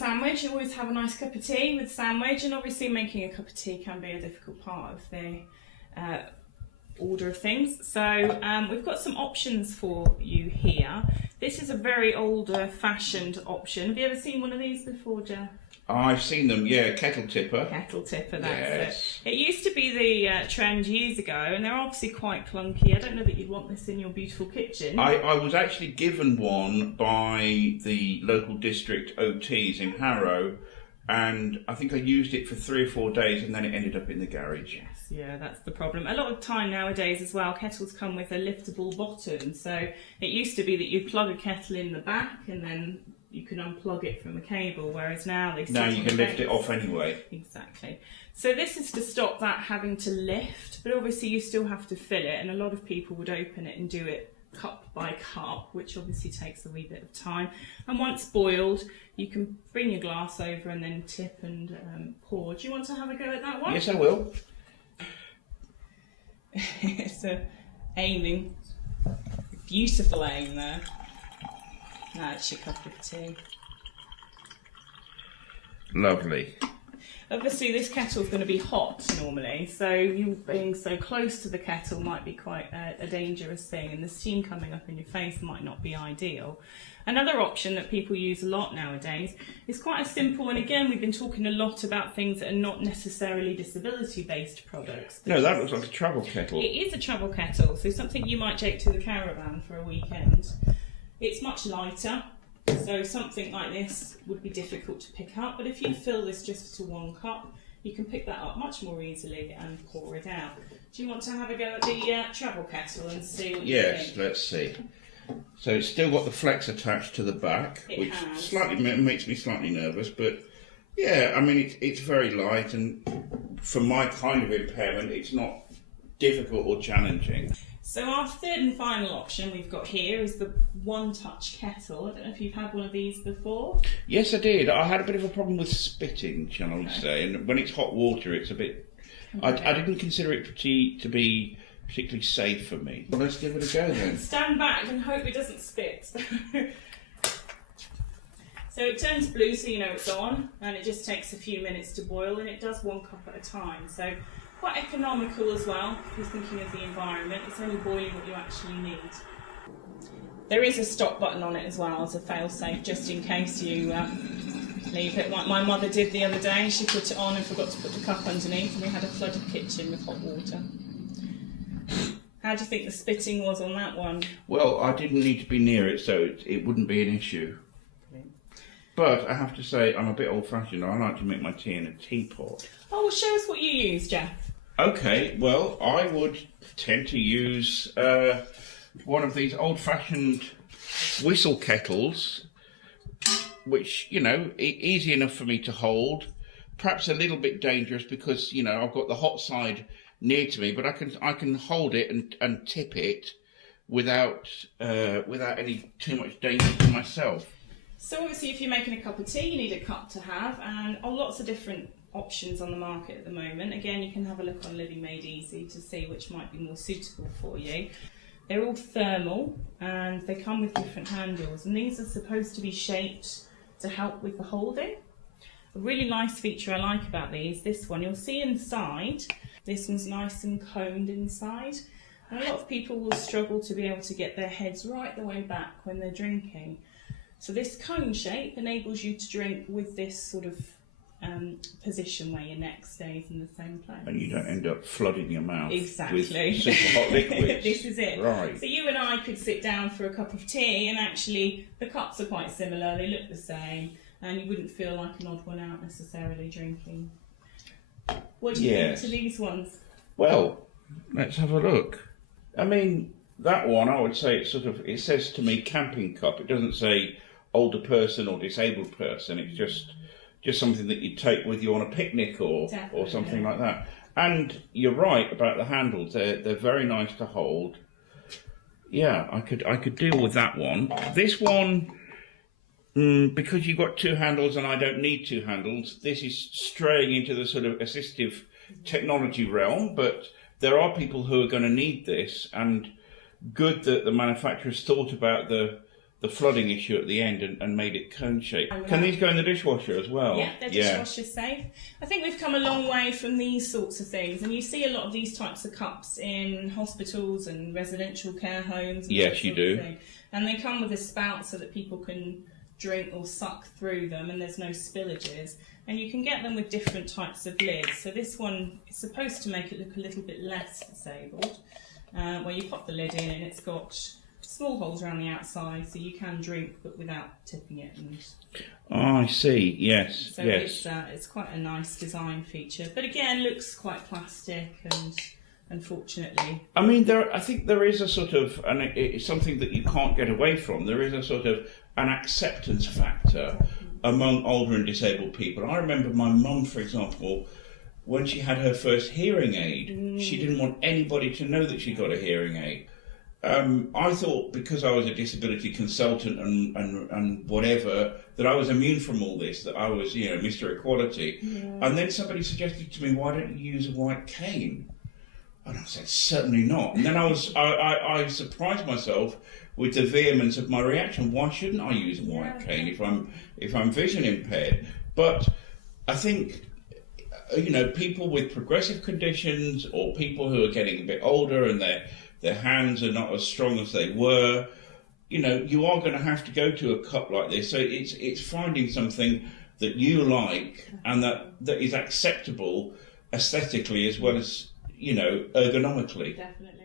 sandwich. You always have a nice cup of tea with sandwich, and obviously making a cup of tea can be a difficult part of the order of things. So we've got some options for you here. This is a very old-fashioned option. Have you ever seen one of these before, Jeff? I've seen them, yeah, kettle tipper. Kettle tipper, that's yes. it. It used to be the trend years ago, and they're obviously quite clunky. I don't know that you'd want this in your beautiful kitchen. I was actually given one by the local district OTs in Harrow, and I think I used it for 3 or 4 days, and then it ended up in the garage. Yes, yeah, that's the problem. A lot of time nowadays as well, kettles come with a liftable bottom. So it used to be that you'd plug a kettle in the back, and then you can unplug it from a cable, whereas now they now you can lift it off anyway. Exactly. So this is to stop that having to lift, but obviously you still have to fill it, and a lot of people would open it and do it cup by cup, which obviously takes a wee bit of time. And once boiled, you can bring your glass over and then tip and pour. Do you want to have a go at that one? Yes, I will. It's aiming. Beautiful aim there. That's your cup of tea. Lovely. Obviously this kettle's going to be hot normally, so you being so close to the kettle might be quite a dangerous thing, and the steam coming up in your face might not be ideal. Another option that people use a lot nowadays is quite a simple, and again we've been talking a lot about things that are not necessarily disability based products. No, that looks like a travel kettle. It is a travel kettle, so something you might take to the caravan for a weekend. It's much lighter, so something like this would be difficult to pick up, but if you fill this just to 1 cup, you can pick that up much more easily and pour it out. Do you want to have a go at the travel kettle and see what you think? Yes, let's see. So it's still got the flex attached to the back, which slightly makes me slightly nervous, but yeah, I mean it's very light, and for my kind of impairment, it's not difficult or challenging. So our third and final option we've got here is the one-touch kettle. I don't know if you've had one of these before. Yes, I did. I had a bit of a problem with spitting, shall I say, and when it's hot water, it's a bit. I didn't consider it to be particularly safe for me. Well, let's give it a go then. Stand back and hope it doesn't spit. So it turns blue, so you know it's on, and it just takes a few minutes to boil, and it does 1 cup at a time. So quite economical as well, if you're thinking of the environment. It's only boiling what you actually need. There is a stop button on it as well as a fail-safe, just in case you leave it. Like my mother did the other day, she put it on and forgot to put the cup underneath, and we had a flooded kitchen with hot water. How do you think the spitting was on that one? Well, I didn't need to be near it, so it wouldn't be an issue. But I have to say, I'm a bit old-fashioned. I like to make my tea in a teapot. Oh, well, show us what you use, Jeff. Okay, well, I would tend to use one of these old-fashioned whistle kettles, which, you know, easy enough for me to hold. Perhaps a little bit dangerous because, you know, I've got the hot side near to me, but I can hold it and tip it without any too much danger to myself. So obviously if you're making a cup of tea, you need a cup to have, and lots of different options on the market at the moment. Again, you can have a look on Living Made Easy to see which might be more suitable for you. They're all thermal, and they come with different handles, and these are supposed to be shaped to help with the holding. A really nice feature I like about these, this one, you'll see inside, this one's nice and coned inside, and a lot of people will struggle to be able to get their heads right the way back when they're drinking. So this cone shape enables you to drink with this sort of position where your neck stays in the same place. And you don't end up flooding your mouth with exactly super hot liquids. This is it. Right. So you and I could sit down for a cup of tea, and actually the cups are quite similar, they look the same, and you wouldn't feel like an odd one out necessarily drinking. What do you think to these ones? Well, let's have a look. I mean, that one, I would say it says to me camping cup. It doesn't say older person or disabled person. It's just something that you take with you on a picnic or something like that. And you're right about the handles. They're very nice to hold. Yeah, I could deal with that one. This one, because you've got 2 handles and I don't need 2 handles, this is straying into the sort of assistive technology realm, but there are people who are going to need this, and good that the manufacturers thought about the the flooding issue at the end and made it cone shaped. Oh, Can wow. these go in the dishwasher as well? Yeah, they're dishwasher safe. I think we've come a long way from these sorts of things, and you see a lot of these types of cups in hospitals and residential care homes. And Yes, you do. And they come with a spout so that people can drink or suck through them, and there's no spillages. And you can get them with different types of lids. So this one is supposed to make it look a little bit less disabled, where you pop the lid in and it's got small holes around the outside, so you can drink but without tipping it. And oh, I see. Yes, so yes. it's quite a nice design feature, but again, looks quite plastic, and unfortunately, I mean, I think there is a sort of, and it's something that you can't get away from. There is a sort of an acceptance factor among older and disabled people. I remember my mum, for example, when she had her first hearing aid, she didn't want anybody to know that she got a hearing aid. I thought because I was a disability consultant and whatever, that I was immune from all this, that I was, Mr. Equality. Yeah. And then somebody suggested to me, why don't you use a white cane? And I said, certainly not. And then I surprised myself with the vehemence of my reaction. Why shouldn't I use a white cane if I'm vision impaired? But I think, people with progressive conditions or people who are getting a bit older and their hands are not as strong as they were, you are going to have to go to a cup like this. So it's finding something that you like and that is acceptable aesthetically as well as, ergonomically. Definitely.